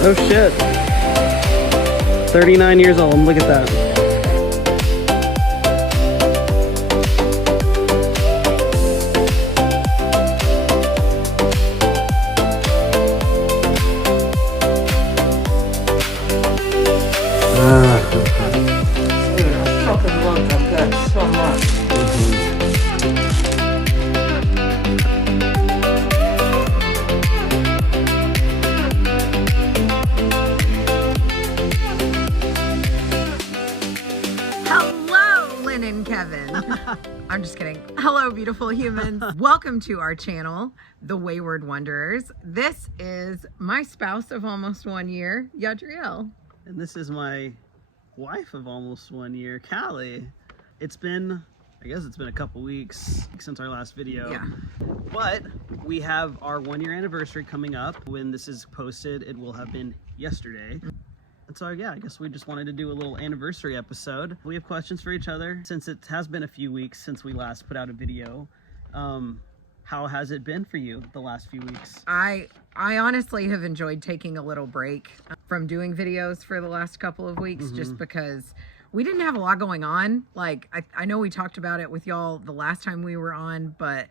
Oh shit. 39 years old. Look at that. I'm just kidding. Hello, beautiful humans. Welcome to our channel, The Wayward Wanderers. This is my spouse of almost 1 year, Yadriel. And this is my wife of almost 1 year, Callie. It's been, I guess it's been a couple weeks since our last video. Yeah. But we have our 1 year anniversary coming up. When this is posted, it will have been yesterday. And so, yeah, I guess we just wanted to do a little anniversary episode. We have questions for each other. Since it has been a few weeks since we last put out a video, how has it been for you the last few weeks? I honestly have enjoyed taking a little break from doing videos for the last couple of weeks, just because we didn't have a lot going on. Like, I know we talked about it with y'all the last time we were on, but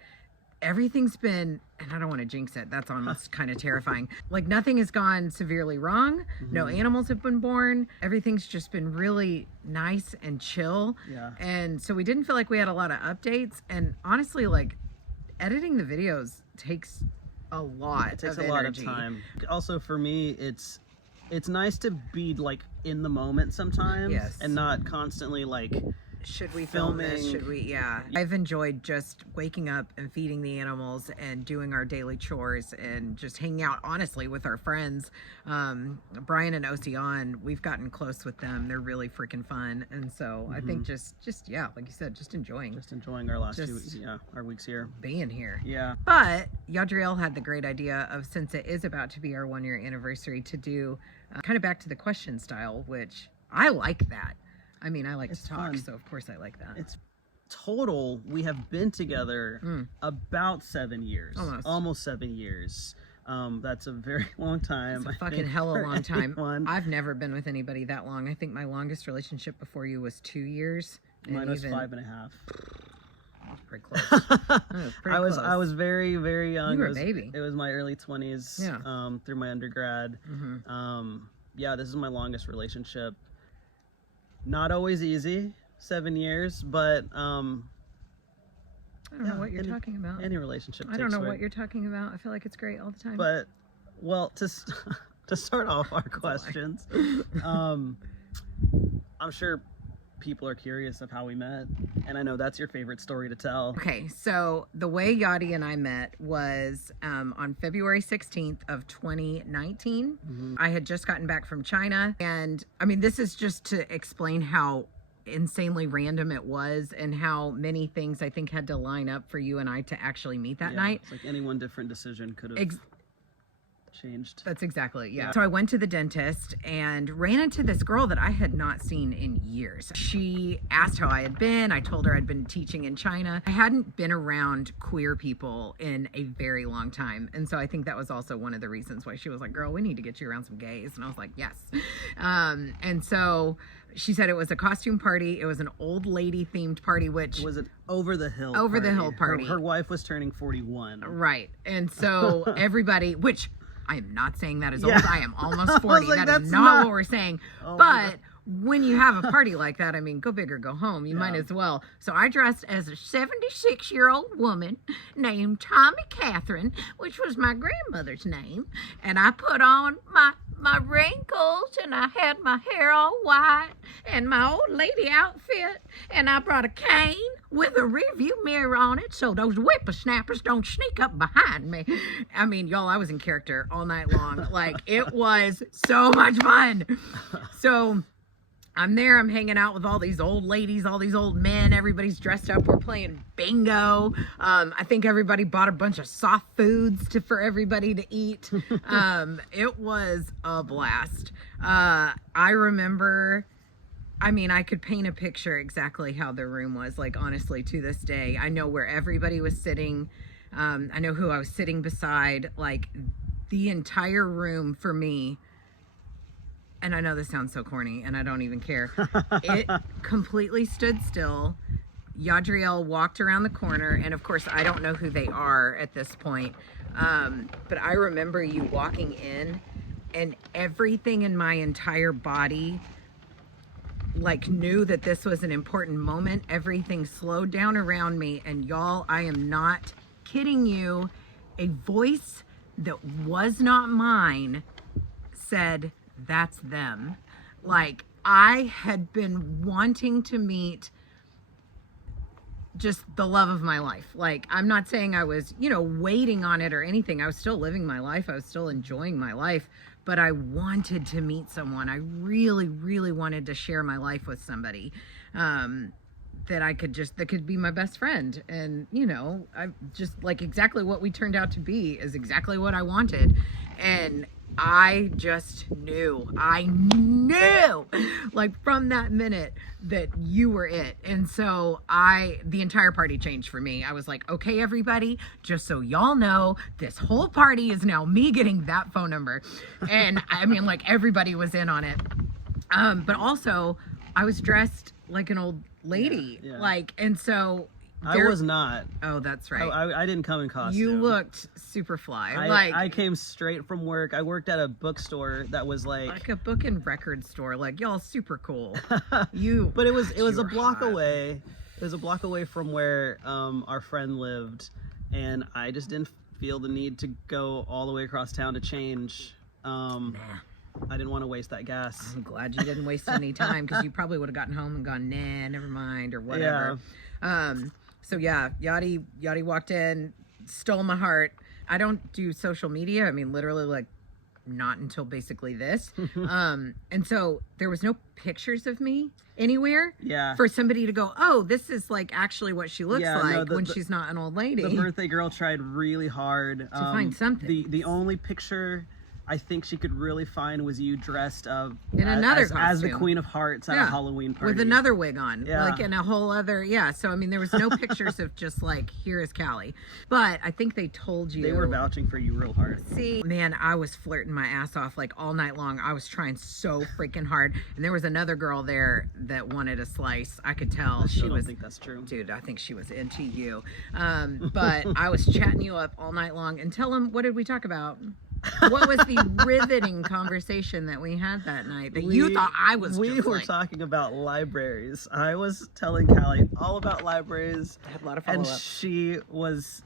everything's been, and I don't want to jinx it, that's almost kind of terrifying. Like, nothing has gone severely wrong. No animals have been born. Everything's just been really nice and chill. Yeah. And so we didn't feel like we had a lot of updates. And honestly, like, editing the videos takes a lot of energy. It takes a lot of time. Also, for me, it's nice to be, like, in the moment sometimes. Yes. And not constantly, like, should we film this? Should we? Yeah. I've enjoyed just waking up and feeding the animals and doing our daily chores and just hanging out, honestly, with our friends. Brian and Ocean, we've gotten close with them. They're really freaking fun. And so I think just yeah, like you said, just enjoying our last 2 weeks, our weeks here. Being here. Yeah. But Yadriel had the great idea of, since it is about to be our 1 year anniversary, to do kind of back to the question style, which I like that. I mean, I like to talk, so of course I like that. It's total, we have been together about 7 years. Almost 7 years. That's a very long time. It's a fucking hella long time. I've never been with anybody that long. I think my longest relationship before you was 2 years. Mine was 5.5. That was pretty close. I was very, very young. You were a baby. It was my early 20s. Yeah. Through my undergrad. Yeah, this is my longest relationship. Not always easy, 7 years, but I don't know what you're talking about. Any relationship. I don't know what you're talking about. I feel like it's great all the time. But, well, to start off our questions, I'm sure people are curious of how we met, and I know that's your favorite story to tell. Okay, so the way Yadi and I met was on February 16th of 2019. I had just gotten back from China, and I mean, this is just to explain how insanely random it was and how many things I think had to line up for you and I to actually meet that night. It's like any one different decision could have changed. That's exactly, yeah. So I went to the dentist and ran into this girl that I had not seen in years. She asked how I had been. I told her I'd been teaching in China. I hadn't been around queer people in a very long time. And so I think that was also one of the reasons why she was like, girl, we need to get you around some gays. And I was like, yes. And so she said it was a costume party. It was an old lady themed party, which was an over the hill party. Her wife was turning 41. Right. And so everybody, which I am not saying that is old. I am almost 40. Like, that is not what we're saying. But when you have a party like that, I mean, go big or go home. You might as well. So I dressed as a 76-year-old woman named Tommy Catherine, which was my grandmother's name. And I put on my wrinkles, and I had my hair all white, and my old lady outfit, and I brought a cane with a rearview mirror on it so those whippersnappers don't sneak up behind me. I mean, y'all, I was in character all night long. Like, it was so much fun. So I'm there, I'm hanging out with all these old ladies, all these old men, everybody's dressed up, we're playing bingo. I think everybody bought a bunch of soft foods for everybody to eat. It was a blast. I remember, I mean, I could paint a picture exactly how the room was, like, honestly, to this day. I know where everybody was sitting. I know who I was sitting beside. Like, the entire room for me and I know this sounds so corny, and I don't even care. It completely stood still. Yadriel walked around the corner, and of course, I don't know who they are at this point. But I remember you walking in, and everything in my entire body like knew that this was an important moment. Everything slowed down around me, and y'all, I am not kidding you. A voice that was not mine said, "That's them." Like, I had been wanting to meet just the love of my life. Like, I'm not saying I was, waiting on it or anything. I was still living my life. I was still enjoying my life, but I wanted to meet someone. I really, really wanted to share my life with somebody that could be my best friend. And, I just like exactly what we turned out to be is exactly what I wanted. And I just knew, like from that minute that you were it. And so the entire party changed for me. I was like, okay, everybody, just so y'all know, this whole party is now me getting that phone number. And I mean, like everybody was in on it. But also I was dressed like an old lady. Yeah. Like, and so I was not. Oh, that's right. I didn't come in costume. You looked super fly. I came straight from work. I worked at a bookstore that was like a book and record store. Like, y'all super cool. But it was a block away. It was a block away from where our friend lived, and I just didn't feel the need to go all the way across town to change. Nah. I didn't want to waste that gas. I'm glad you didn't waste any time, because you probably would have gotten home and gone, nah, never mind, or whatever. Yeah. So yeah, Yadi walked in, stole my heart. I don't do social media. I mean, literally, like, not until basically this. And so there was no pictures of me anywhere. Yeah. For somebody to go, oh, this is like actually what she looks like when she's not an old lady. The birthday girl tried really hard to find something. The only picture I think she could really find was you dressed up in another costume as the Queen of Hearts at a Halloween party with another wig on, like in a whole other. So I mean, there was no pictures of just like, here is Callie, but I think they told you they were vouching for you real hard. See, man, I was flirting my ass off like all night long. I was trying so freaking hard, and there was another girl there that wanted a slice. I could tell I don't think that's true, dude. I think she was into you, but I was chatting you up all night long. And tell him, what did we talk about? What was the riveting conversation that we had that night that you thought I was We were talking about libraries. I was telling Callie all about libraries. I had a lot of follow-ups. And she was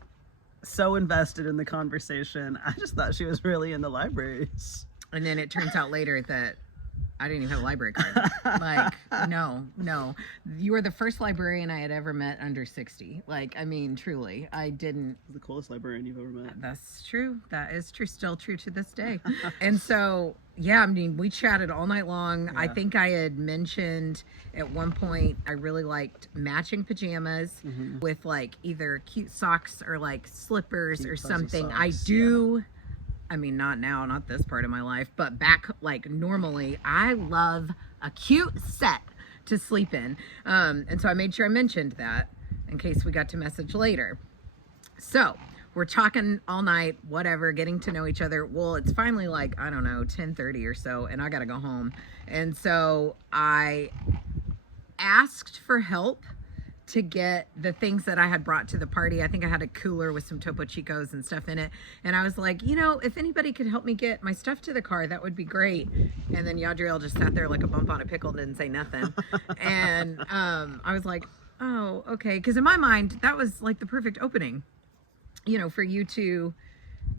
so invested in the conversation. I just thought she was really into libraries. And then it turns out later that I didn't even have a library card. Like, no. You were the first librarian I had ever met under 60. Like, I mean, truly, I didn't. The coolest librarian you've ever met. That's true. That is true. Still true to this day. And so, yeah, I mean, we chatted all night long. Yeah. I think I had mentioned at one point I really liked matching pajamas with like either cute socks or like slippers or something. Socks, I do. Yeah. I mean, not now, not this part of my life, but back, like, normally, I love a cute set to sleep in. And so I made sure I mentioned that in case we got to message later. So we're talking all night, whatever, getting to know each other. Well, it's finally like, I don't know, 10:30 or so, and I got to go home. And so I asked for help to get the things that I had brought to the party. I think I had a cooler with some Topo Chicos and stuff in it. And I was like, if anybody could help me get my stuff to the car, that would be great. And then Yadriel just sat there like a bump on a pickle, didn't say nothing. And I was like, oh, okay. Because in my mind, that was like the perfect opening, for you to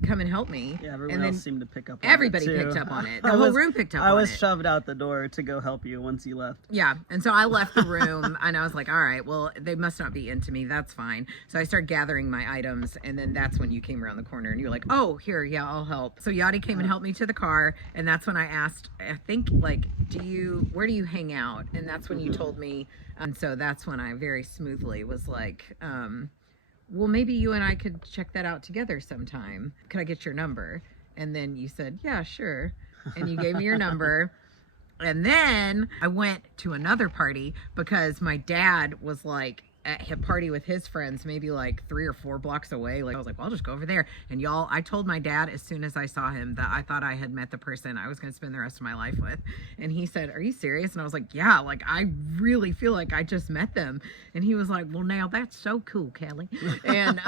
come and help me. Yeah, everyone else seemed to pick up on everybody it too. picked up on it. The whole room picked up on it. I was shoved out the door to go help you once you left. Yeah, and so I left the room, and I was like, all right, well, they must not be into me. That's fine. So I started gathering my items, and then that's when you came around the corner, and you were like, oh, here, yeah, I'll help. So Yadi came and helped me to the car, and that's when I asked, I think, like, where do you hang out? And that's when you told me, and so that's when I very smoothly was like, well, maybe you and I could check that out together sometime. Could I get your number? And then you said, yeah, sure. And you gave me your number. And then I went to another party because my dad was like, at a party with his friends, maybe like 3 or 4 blocks away. Like I was like, well, I'll just go over there. And y'all, I told my dad as soon as I saw him that I thought I had met the person I was going to spend the rest of my life with. And he said, are you serious? And I was like, yeah, like I really feel like I just met them. And he was like, well, now that's so cool, Callie. And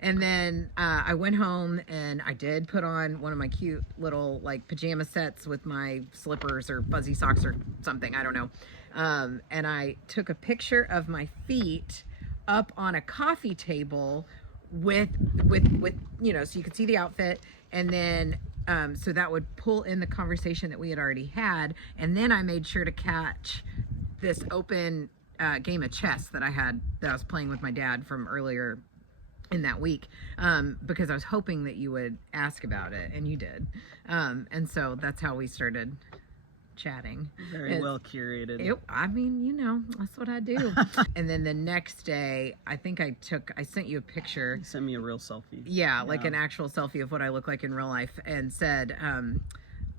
then I went home and I did put on one of my cute little like pajama sets with my slippers or fuzzy socks or something. I don't know. And I took a picture of my feet up on a coffee table with you know, so you could see the outfit, and then so that would pull in the conversation that we had already had, and then I made sure to catch this open game of chess that I was playing with my dad from earlier in that week, because I was hoping that you would ask about it, and you did, and so that's how we started chatting. Very well curated. I mean, you know, that's what I do. And then the next day, I think I sent you a picture. You sent me a real selfie. Yeah, like an actual selfie of what I look like in real life, and said,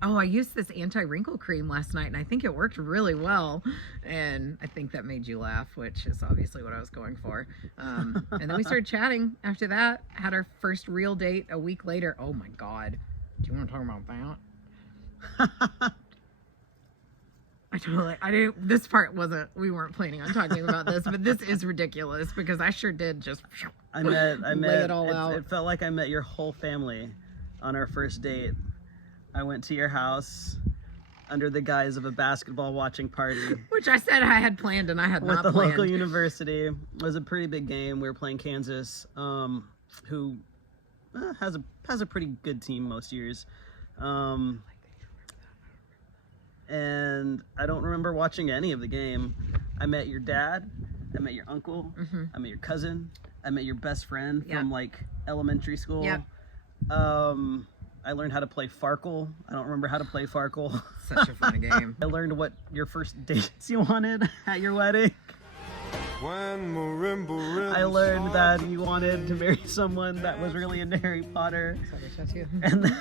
oh, I used this anti-wrinkle cream last night and I think it worked really well. And I think that made you laugh, which is obviously what I was going for. And then we started chatting after that, had our first real date a week later. Oh my God. Do you want to talk about that? This part we weren't planning on talking about this, but this is ridiculous because I sure did just lay it all out. It felt like I met your whole family on our first date. I went to your house under the guise of a basketball watching party. Which I said I had planned and I had not planned. With the local university. It was a pretty big game. We were playing Kansas, who has a pretty good team most years. And I don't remember watching any of the game. I met your dad, I met your uncle, I met your cousin, I met your best friend from like elementary school. Yep. I learned how to play Farkle. I don't remember how to play Farkle. Such a fun game. I learned what your first dates you wanted at your wedding. I learned that you wanted to marry someone that was really into Harry Potter. And then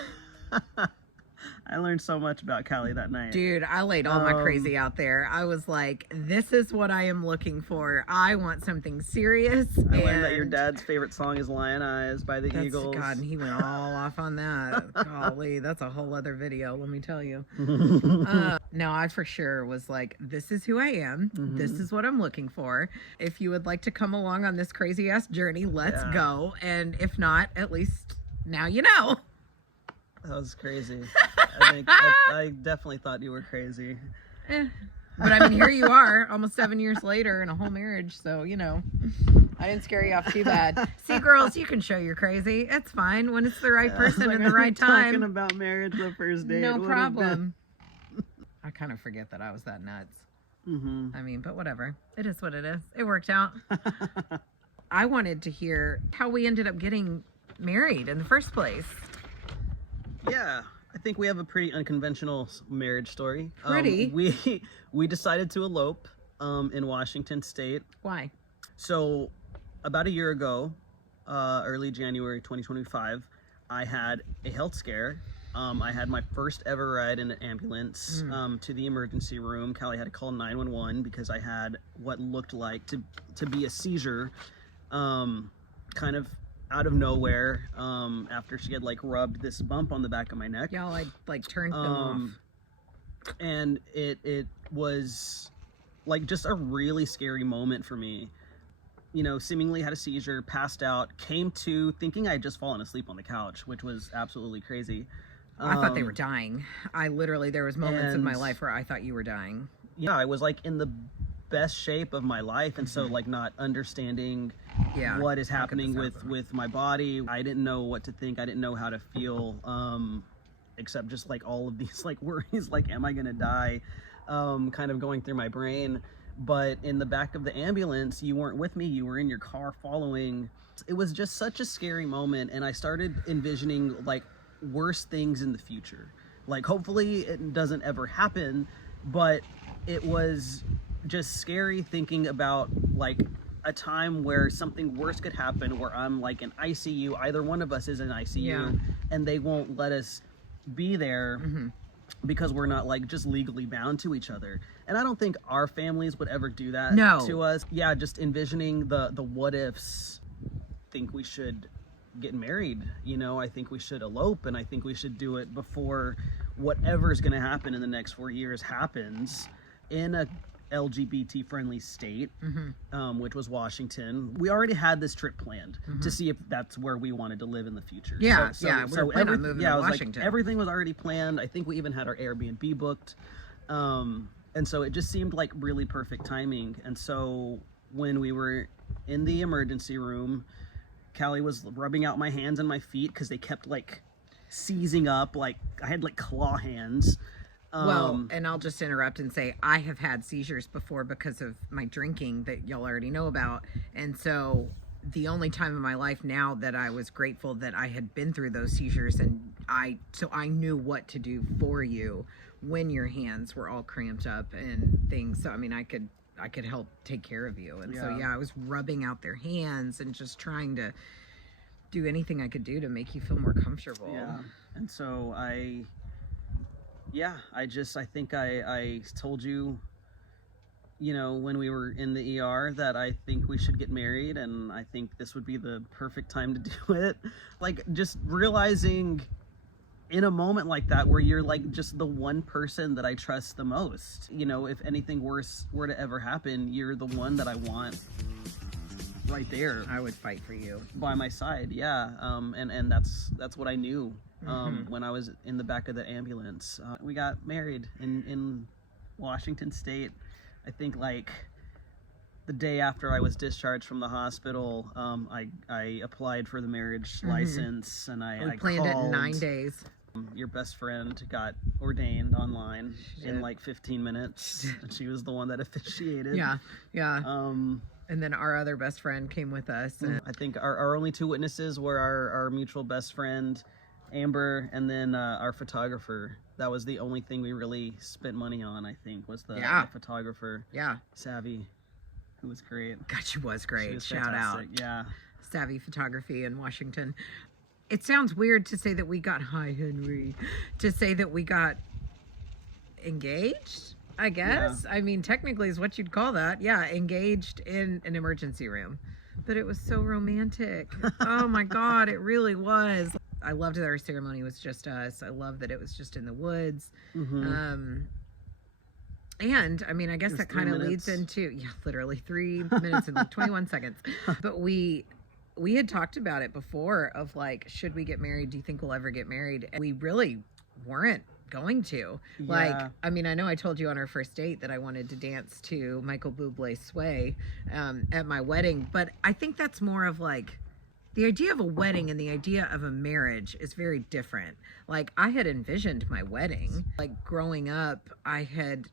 I learned so much about Callie that night. Dude, I laid all my crazy out there. I was like, this is what I am looking for. I want something serious. I learned that your dad's favorite song is Lion Eyes by the Eagles. God, and he went all off on that. Golly, that's a whole other video, let me tell you. No, I for sure was like, this is who I am. This is what I'm looking for. If you would like to come along on this crazy ass journey, let's go. And if not, at least now you know. That was crazy. I definitely thought you were crazy. But I mean, here you are, almost 7 years later in a whole marriage. So, you know, I didn't scare you off too bad. See, girls, you can show you're crazy. It's fine when it's the right person like and the right time. Talking about marriage the first date. No problem. I kind of forget that I was that nuts. I mean, but whatever. It is what it is. It worked out. I wanted to hear how we ended up getting married in the first place. Yeah, I think we have a pretty unconventional marriage story. Pretty. We decided to elope in Washington State. Why? So about a year ago, early January 2025, I had a health scare. I had my first ever ride in an ambulance to the emergency room. Callie had to call 911 because I had what looked like to be a seizure, kind of out of nowhere, after she had like rubbed this bump on the back of my neck. Y'all like turned them off. And it was like just a really scary moment for me. You know, seemingly had a seizure, passed out, came to thinking I had just fallen asleep on the couch, which was absolutely crazy. I thought they were dying. There was moments in my life where I thought you were dying. Yeah, I was like in the best shape of my life, and so like not understanding what is happening with my body. I didn't know what to think. I didn't know how to feel, except just like all of these like worries, like am I gonna die, kind of going through my brain. But in the back of the ambulance, you weren't with me, you were in your car following. It was just such a scary moment, and I started envisioning like worse things in the future. Like hopefully it doesn't ever happen, but it was just scary thinking about like a time where something worse could happen, where I'm like in ICU, either one of us is in ICU, and they won't let us be there. because we're not like just legally bound to each other. And I don't think our families would ever do that No. to us. Yeah, just envisioning the what ifs. Think we should get married, you know, I think we should elope, and I think we should do it before whatever's going to happen in the next 4 years happens in a LGBT friendly state, which was Washington. We already had this trip planned to see if that's where we wanted to live in the future. Yeah, we were planning on moving to it was Washington. like everything was already planned. I think we even had our Airbnb booked. And so it just seemed like really perfect timing. And so when we were in the emergency room, Callie was rubbing out my hands and my feet because they kept like seizing up. Like I had like claw hands. Well, and I'll just interrupt and say I have had seizures before because of my drinking that y'all already know about. And so the only time in my life now that I was grateful that I had been through those seizures, and I knew what to do for you when your hands were all cramped up and things. So I mean, I could help take care of you. And so I was rubbing out their hands and just trying to do anything I could do to make you feel more comfortable. Yeah. And so I think I told you, you know, when we were in the ER that I think we should get married, and I think this would be the perfect time to do it. Like just realizing in a moment like that where you're like just the one person that I trust the most, you know, if anything worse were to ever happen, you're the one that I want right there. I would fight for you by my side. Yeah. And that's what I knew when I was in the back of the ambulance. We got married in Washington State. I think like the day after I was discharged from the hospital, I applied for the marriage license, and I planned it in 9 called. days. Your best friend got ordained online in like 15 minutes. And she was the one that officiated. Yeah. And then our other best friend came with us. And I think our only two witnesses were our mutual best friend, Amber, and then our photographer. That was the only thing we really spent money on, I think, was the photographer. Yeah. Savvy, who was great. God, she was great. She was Shout fantastic. out. Yeah. Savvy Photography in Washington. It sounds weird to say that we got, hi Henry, to say that we got engaged, I guess. Yeah. I mean, technically is what you'd call that. Yeah, engaged in an emergency room. But it was so romantic. Oh my God, it really was. I loved that our ceremony was just us. I love that it was just in the woods. And I mean, I guess that kind of leads into, literally 3 minutes and like 21 seconds. But we had talked about it before of like, should we get married? Do you think we'll ever get married? And we really weren't going to. Yeah. Like, I mean, I know I told you on our first date that I wanted to dance to Michael Bublé's Sway at my wedding. But I think that's more of like, the idea of a wedding and the idea of a marriage is very different. Like, I had envisioned my wedding. Like, growing up, I had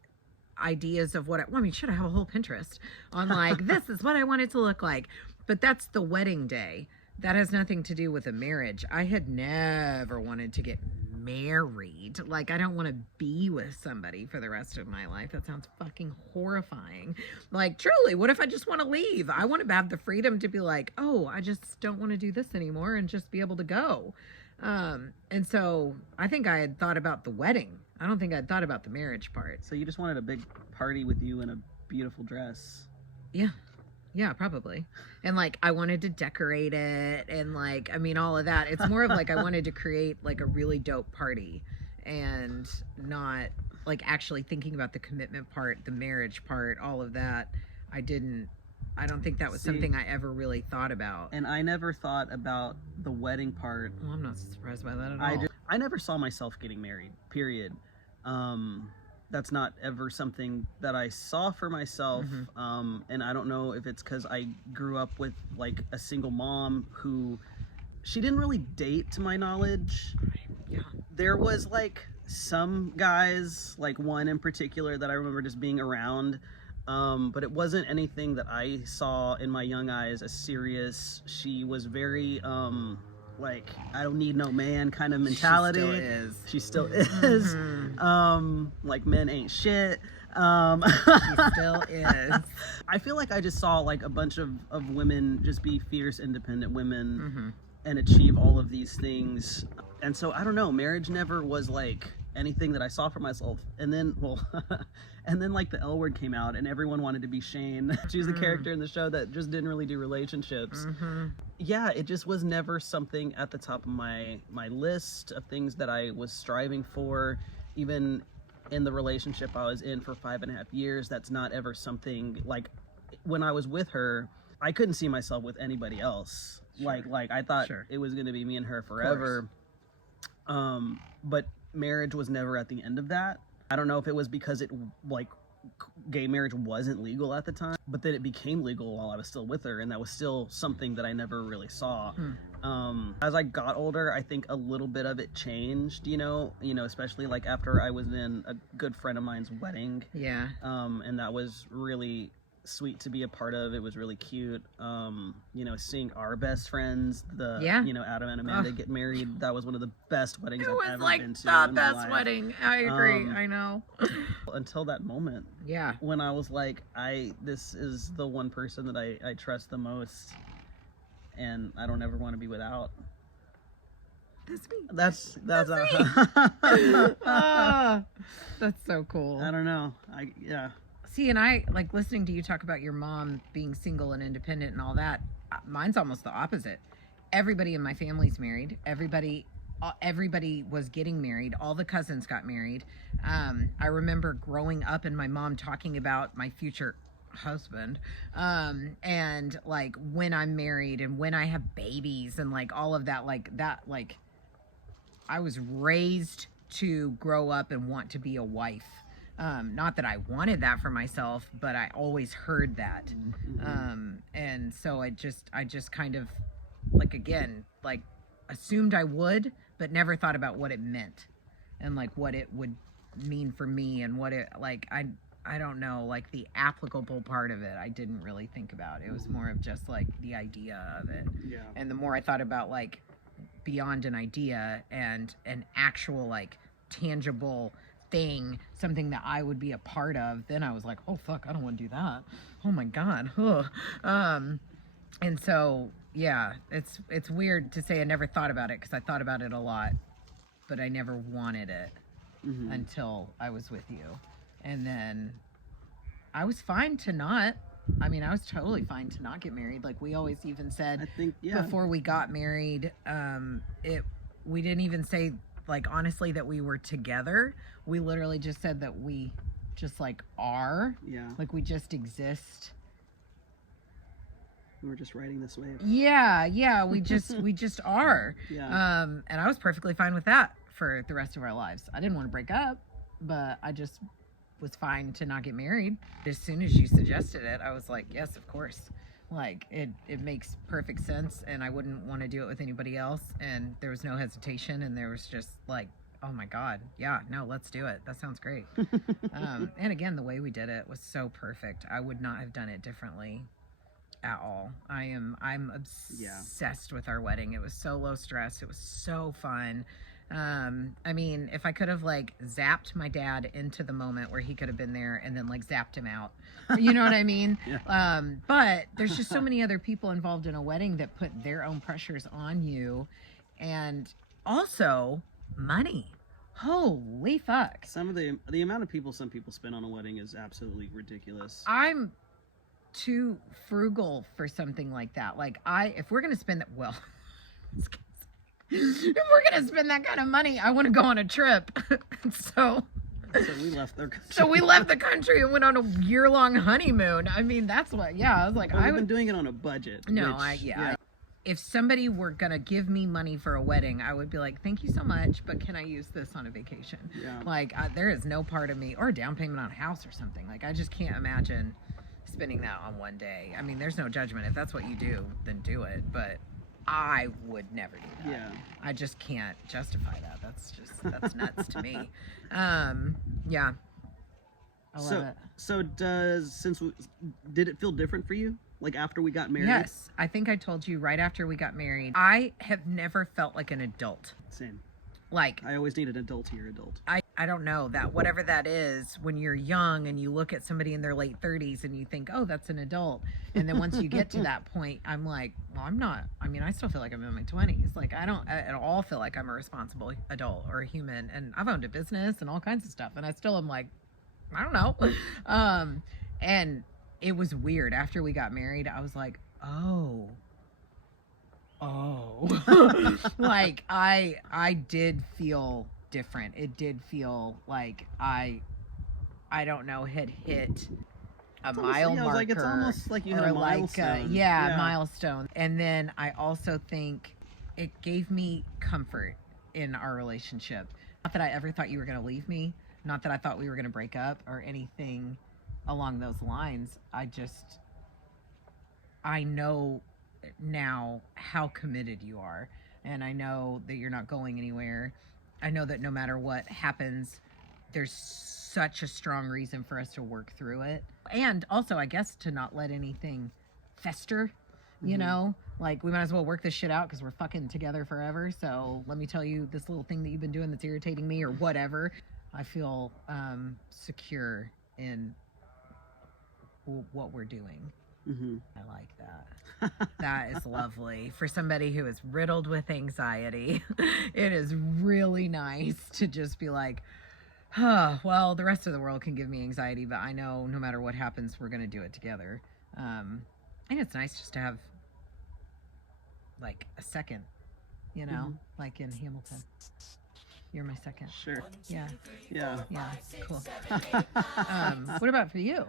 ideas of what should I have a whole Pinterest on like, this is what I want it to look like. But that's the wedding day. That has nothing to do with a marriage. I had never wanted to get married. Like, I don't want to be with somebody for the rest of my life. That sounds fucking horrifying. Like, truly, what if I just want to leave? I want to have the freedom to be like, oh, I just don't want to do this anymore, and just be able to go. And so I think I had thought about the wedding. I don't think I'd thought about the marriage part. So you just wanted a big party with you in a beautiful dress. Yeah, probably. And like, I wanted to decorate it, and like, I mean, all of that. It's more of like, I wanted to create like a really dope party, and not like actually thinking about the commitment part, the marriage part, all of that. I don't think that was something I ever really thought about. And I never thought about the wedding part. Well, I'm not surprised by that at all. I never saw myself getting married, period. That's not ever something that I saw for myself. And I don't know if it's because I grew up with like a single mom who, she didn't really date to my knowledge. Yeah. There was like some guys, like one in particular that I remember just being around. But it wasn't anything that I saw in my young eyes as serious. She was very, like, I don't need no man kind of mentality. She still is. Like, men ain't shit. She still is. I feel like I just saw like a bunch of women just be fierce, independent women and achieve all of these things. And so I don't know, marriage never was like anything that I saw for myself. And then, well, and then like the L Word came out and everyone wanted to be Shane. She's the character in the show that just didn't really do relationships. Yeah, it just was never something at the top of my list of things that I was striving for. Even in the relationship I was in for 5.5 years, that's not ever something, like when I was with her, I couldn't see myself with anybody else. Like I thought it was going to be me and her forever. But marriage was never at the end of that. I don't know if it was because it, like, gay marriage wasn't legal at the time, but then it became legal while I was still with her, and that was still something that I never really saw. As I got older, I think a little bit of it changed, you know, especially like after I was in a good friend of mine's wedding. Yeah. And that was really sweet to be a part of. It was really cute. You know, seeing our best friends, you know, Adam and Amanda get married, that was one of the best weddings I've ever been to. It was like the best wedding. I agree. I know. Until that moment. Yeah. When I was like, this is the one person that I trust the most, and I don't ever want to be without. That's me. That's me. That's so cool. I don't know. Yeah. See, and I like listening to you talk about your mom being single and independent and all that. Mine's almost the opposite. Everybody in my family's married. Everybody was getting married. All the cousins got married. I remember growing up and my mom talking about my future husband, and like when I'm married and when I have babies and like all of that, like I was raised to grow up and want to be a wife. Not that I wanted that for myself, but I always heard that. And so I just kind of, like, again, like assumed I would, but never thought about what it meant and like what it would mean for me and what it, like, I don't know, like the applicable part of it, I didn't really think about. It was more of just like the idea of it. Yeah. And the more I thought about like beyond an idea and an actual like tangible thing, something that I would be a part of, then I was like, oh fuck, I don't want to do that. Oh my god. And so yeah, it's weird to say I never thought about it, because I thought about it a lot, but I never wanted it until I was with you. And then I was fine to not. I mean, I was totally fine to not get married. Like we always even said, I think, before we got married, we didn't even say, like, honestly, that we were together. We literally just said that we just like are. Yeah. Like we just exist. We were just riding this wave. Yeah. We just are. Yeah. And I was perfectly fine with that for the rest of our lives. I didn't want to break up, but I just was fine to not get married. As soon as you suggested it, I was like, yes, of course. Like it makes perfect sense, and I wouldn't want to do it with anybody else. And there was no hesitation, and there was just like, oh my God, yeah, no, let's do it. That sounds great. And again, the way we did it was so perfect. I would not have done it differently at all. I'm obsessed with our wedding. It was so low stress. It was so fun. I mean, if I could have like zapped my dad into the moment where he could have been there and then like zapped him out, you know what I mean? Yeah. But there's just so many other people involved in a wedding that put their own pressures on you, and also money. Holy fuck. Some of the amount of people some people spend on a wedding is absolutely ridiculous. I'm too frugal for something like that. Like if we're going to spend that, well, if we're going to spend that kind of money, I want to go on a trip. So we left their country. So we left the country and went on a year-long honeymoon. I mean, that's what, I was like, I've been doing it on a budget. No, if somebody were going to give me money for a wedding, I would be like, thank you so much, but can I use this on a vacation? Yeah. Like, there is no part of me, or a down payment on a house or something. Like, I just can't imagine spending that on one day. I mean, there's no judgment. If that's what you do, then do it. But I would never do that. Yeah. I just can't justify that. That's nuts to me. Yeah. I love it. So did it feel different for you? Like after we got married? Yes. I think I told you right after we got married, I have never felt like an adult. Same. Like, I always need an adultier adult. I don't know, that whatever that is, when you're young and you look at somebody in their late 30s and you think, oh, that's an adult. And then once you get to that point, I'm like, well, I'm not. I mean, I still feel like I'm in my 20s. Like, I don't at all feel like I'm a responsible adult or a human. And I've owned a business and all kinds of stuff. And I still am like, I don't know. And it was weird. After we got married, I was like, oh. Like, I did feel different. It did feel like I don't know, had hit a mile marker. Like it's almost like you had a milestone. Milestone. And then I also think it gave me comfort in our relationship. Not that I ever thought you were going to leave me. Not that I thought we were going to break up or anything along those lines. I know now how committed you are. And I know that you're not going anywhere. I know that no matter what happens, there's such a strong reason for us to work through it. And also, I guess, to not let anything fester, you know? Like, we might as well work this shit out because we're fucking together forever. So let me tell you this little thing that you've been doing that's irritating me or whatever. I feel secure in what we're doing. I like that. That is lovely. For somebody who is riddled with anxiety, it is really nice to just be like, well, the rest of the world can give me anxiety, but I know no matter what happens, we're going to do it together. And it's nice just to have, like, a second, you know, like in Hamilton. You're my second. Sure. Yeah. Yeah. Yeah. Cool. What about for you?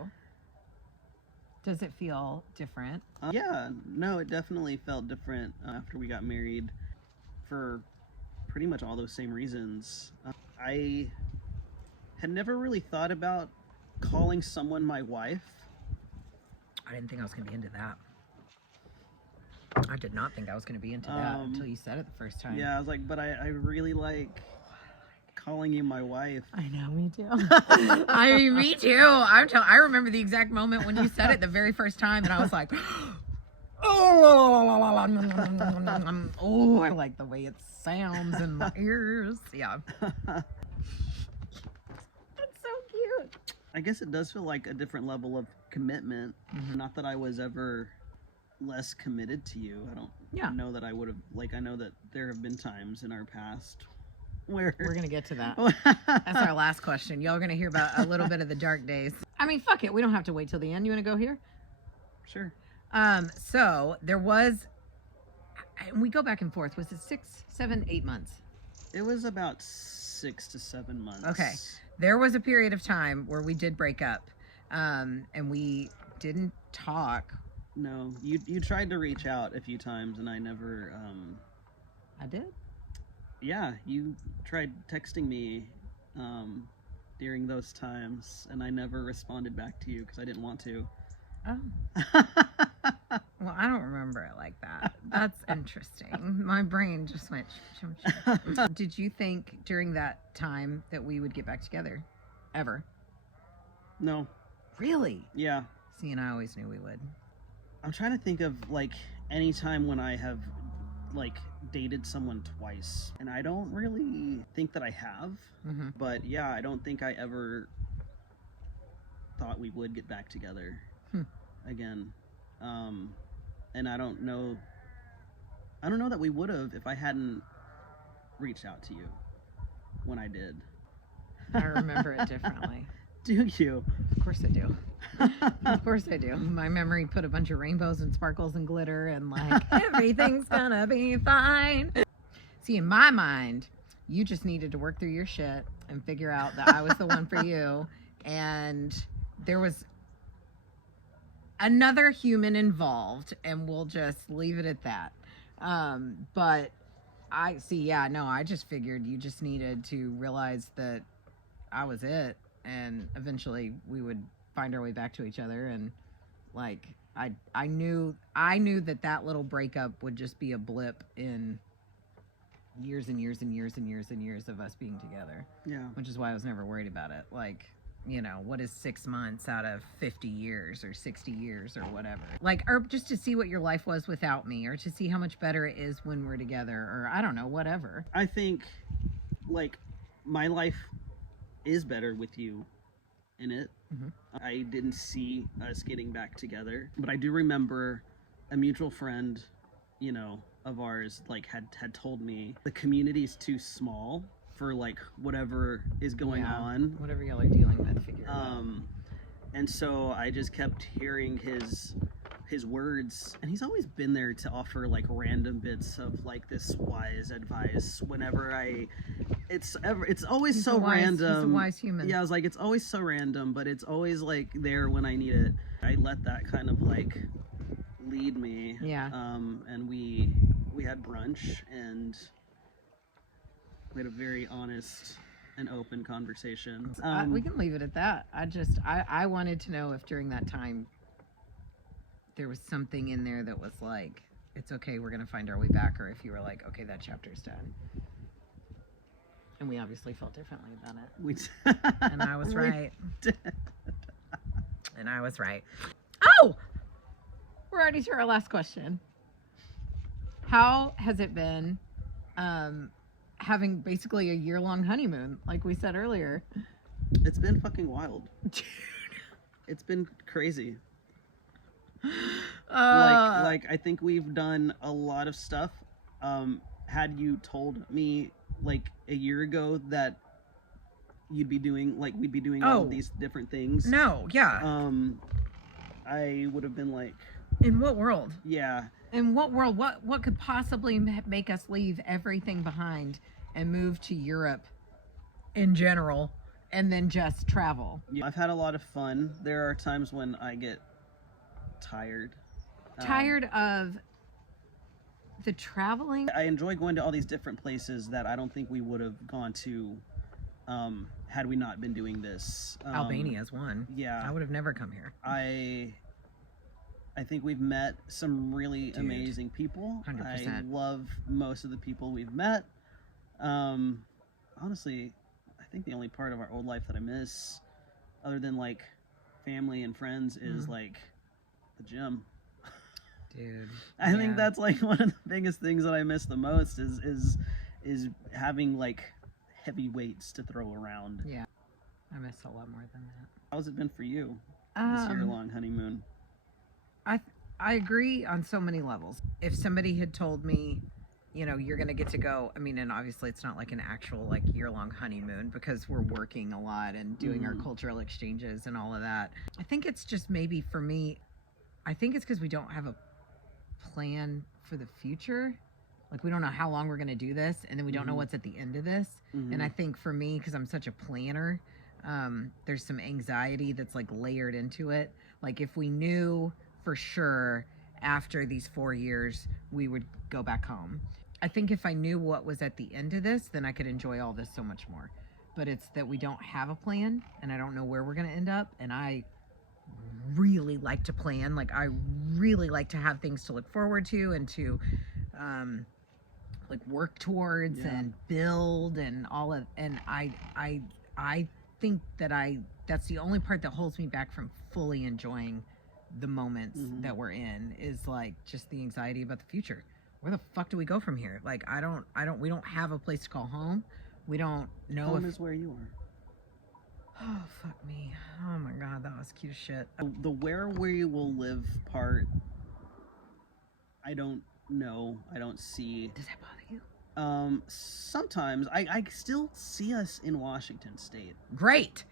Does it feel different? Yeah, no, it definitely felt different after we got married for pretty much all those same reasons. I had never really thought about calling someone my wife. I didn't think I was going to be into that. I did not think I was going to be into that until you said it the first time. Yeah, I was like, but I really like calling you my wife. I know, me too. I mean, me too. I remember the exact moment when you said it the very first time, and I was like, oh, I like the way it sounds in my ears. Yeah. That's so cute. I guess it does feel like a different level of commitment. Not that I was ever less committed to you. I don't know that I would have, like, I know that there have been times in our past where we're gonna get to that. That's our last question. Y'all are gonna hear about a little bit of the dark days. I mean, fuck it, we don't have to wait till the end. You want to go here? Sure. So there was, and we go back and forth. Was it 6, 7, 8 months? It was about 6 to 7 months. Okay. There was a period of time where we did break up, and we didn't talk. No, you tried to reach out a few times, and I never. I did? Yeah, you tried texting me during those times, and I never responded back to you because I didn't want to. Oh. Well, I don't remember it like that. That's interesting. My brain just went. Did you think during that time that we would get back together? Ever? No. Really? Yeah. See, and I always knew we would. I'm trying to think of, like, any time when I have, like, dated someone twice, and I don't really think that I have. But yeah, I don't think I ever thought we would get back together again. And I don't know that we would have if I hadn't reached out to you when I did. I remember it differently. Do you? Of course I do. Of course I do. My memory put a bunch of rainbows and sparkles and glitter and, like, everything's gonna be fine. See, in my mind, you just needed to work through your shit and figure out that I was the one for you. And there was another human involved, and we'll just leave it at that. But I just figured you just needed to realize that I was it, and eventually we would find our way back to each other. And, like, I knew that little breakup would just be a blip in years and years and years and years and years of us being together. Yeah. Which is why I was never worried about it. Like, you know, what is 6 months out of 50 years or 60 years or whatever? Like, or just to see what your life was without me, or to see how much better it is when we're together, or I don't know, whatever. I think, like, my life is better with you in it. Mhm. I didn't see us getting back together, but I do remember a mutual friend, you know, of ours, like had told me the community is too small for like whatever is going on. Whatever y'all are dealing with, figure it out. And so I just kept hearing his words, and he's always been there to offer like random bits of like this wise advice whenever it's always He's so a wise, random. He's a wise human. Yeah, I was like, it's always so random, but it's always like there when I need it. I let that kind of like lead me. Yeah. And we had brunch, and we had a very honest and open conversation. We can leave it at that. I wanted to know if during that time there was something in there that was like, it's okay, we're gonna find our way back, or if you were like, okay, that chapter's done. And we obviously felt differently about it. And I was right. And I was right. Oh! We're already to our last question. How has it been having basically a year-long honeymoon, like we said earlier? It's been fucking wild. It's been crazy. Like I think we've done a lot of stuff. Had you told me like a year ago that we'd be doing all of these different things, No, yeah. I would have been like, In what world? yeah. In what world? What could possibly make us leave everything behind and move to Europe in general and then just travel? I've had a lot of fun. There are times when I get tired. Tired of the traveling? I enjoy going to all these different places that I don't think we would have gone to had we not been doing this. Albania is one. Yeah. I would have never come here. I think we've met some really amazing people. 100%. I love most of the people we've met. Honestly, I think the only part of our old life that I miss, other than like family and friends, is like the gym. Dude. I think that's like one of the biggest things that I miss the most is having like heavy weights to throw around. Yeah. I miss a lot more than that. How's it been for you this year-long honeymoon? I agree on so many levels. If somebody had told me, you know, you're going to get to go, I mean, and obviously it's not like an actual like year-long honeymoon because we're working a lot and doing our cultural exchanges and all of that. I think it's just maybe for me, I think it's because we don't have a plan for the future. Like we don't know how long we're going to do this, and then we don't know what's at the end of this. And I think for me, because I'm such a planner, there's some anxiety that's like layered into it. Like if we knew for sure after these 4 years we would go back home, I think if I knew what was at the end of this, then I could enjoy all this so much more. But it's that we don't have a plan, and I don't know where we're going to end up. And I really like to plan. Like I really like to have things to look forward to and to like work towards and build and all of, and I think that that's the only part that holds me back from fully enjoying the moments that we're in, is like just the anxiety about the future. Where the fuck do we go from here? Like we don't have a place to call home. We don't know Home is where you are. Oh, fuck me. Oh my God, that was cute as shit. The where we will live part, I don't know. I don't see. Does that bother you? Sometimes I still see us in Washington State. Great.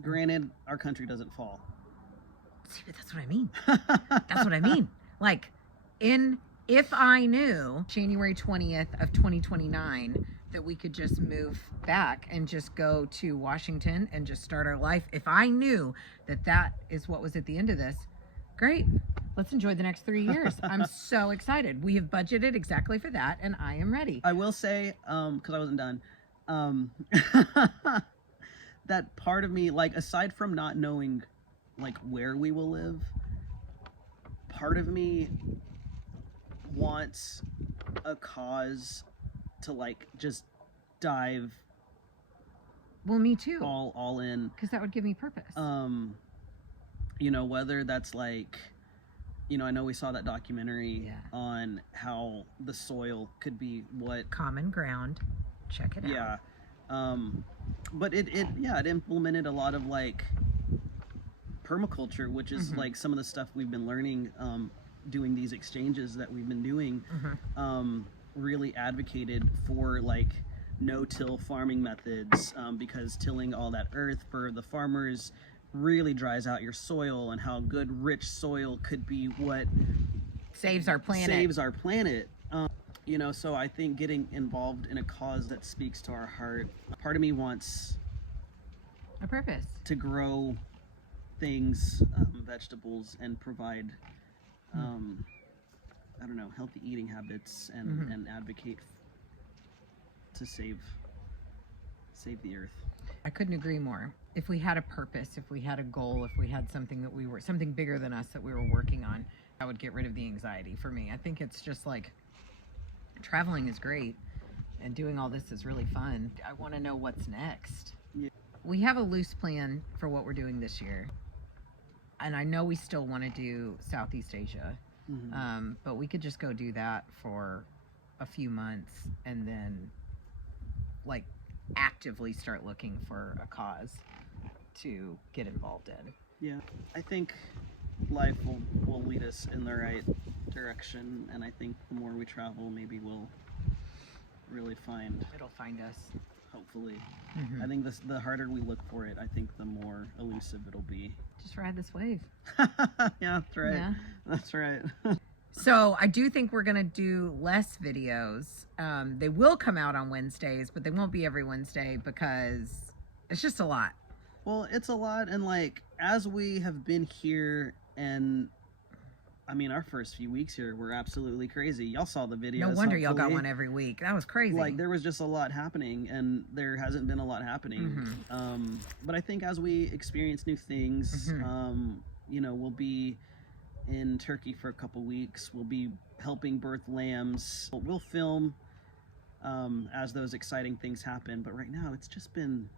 Granted, our country doesn't fall. See, but that's what I mean. That's what I mean. Like, if I knew January 20th of 2029 that we could just move back and just go to Washington and just start our life, if I knew that that is what was at the end of this, great. Let's enjoy the next 3 years. I'm so excited. We have budgeted exactly for that, and I am ready. I will say, because I wasn't done, that part of me, like, aside from not knowing, like, where we will live, part of me wants a cause to, like, just dive Well, me too. all in. Because that would give me purpose. You know, whether that's like, you know, I know we saw that documentary on how the soil could be what Common ground. Check it out. Yeah. But it implemented a lot of like permaculture, which is like some of the stuff we've been learning doing these exchanges that we've been doing. Really advocated for like no-till farming methods, because tilling all that earth for the farmers really dries out your soil, and how good rich soil could be what saves our planet. You know, so I think getting involved in a cause that speaks to our heart, part of me wants a purpose to grow things, vegetables, and provide I don't know, healthy eating habits, and advocate to save the earth. I couldn't agree more. If we had a purpose, if we had a goal, if we had something that something bigger than us that we were working on, that would get rid of the anxiety for me. I think it's just like, traveling is great and doing all this is really fun. I want to know what's next. Yeah. We have a loose plan for what we're doing this year. And I know we still want to do Southeast Asia. But we could just go do that for a few months and then like actively start looking for a cause to get involved in. Yeah, I think life will lead us in the right direction, and I think the more we travel, maybe we'll really It'll find us. Hopefully. I think the harder we look for it, I think the more elusive it'll be. Just ride this wave. Yeah, that's right. Yeah. That's right. So I do think we're going to do less videos. They will come out on Wednesdays, but they won't be every Wednesday because it's just a lot. Well, it's a lot. And like, as we have been here, and I mean, our first few weeks here were absolutely crazy. Y'all saw the videos. No wonder y'all got hopefully. one every week. That was crazy. Like, there was just a lot happening, and there hasn't been a lot happening. But I think as we experience new things, you know, we'll be in Turkey for a couple weeks. We'll be helping birth lambs. We'll film as those exciting things happen. But right now, it's just been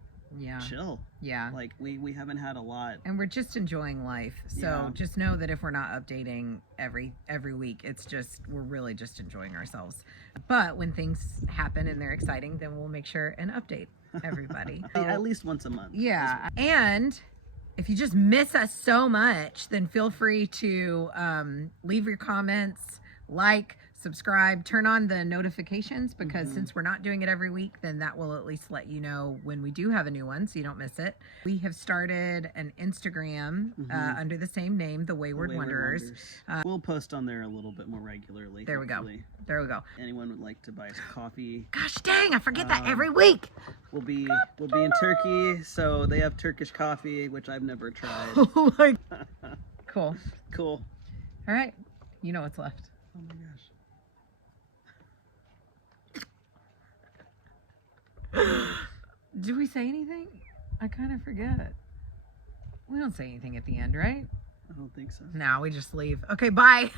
chill. Yeah. Like, we haven't had a lot. And we're just enjoying life. So just know that if we're not updating every week, it's just, we're really just enjoying ourselves. But when things happen and they're exciting, then we'll make sure and update everybody. At least once a month. Yeah. And if you just miss us so much, then feel free to leave your comments, like, subscribe, turn on the notifications, because since we're not doing it every week, then that will at least let you know when we do have a new one so you don't miss it. We have started an Instagram under the same name, The Wayward Wanderers. We'll post on there a little bit more regularly. There we go. There we go. Anyone would like to buy us coffee? Gosh dang, I forget that every week. We'll be in Turkey, so they have Turkish coffee, which I've never tried. Oh my. Cool. Cool. All right. You know what's left. Oh my gosh. Do we say anything? I kind of forget. We don't say anything at the end, right? I don't think so. No, we just leave. Okay, bye.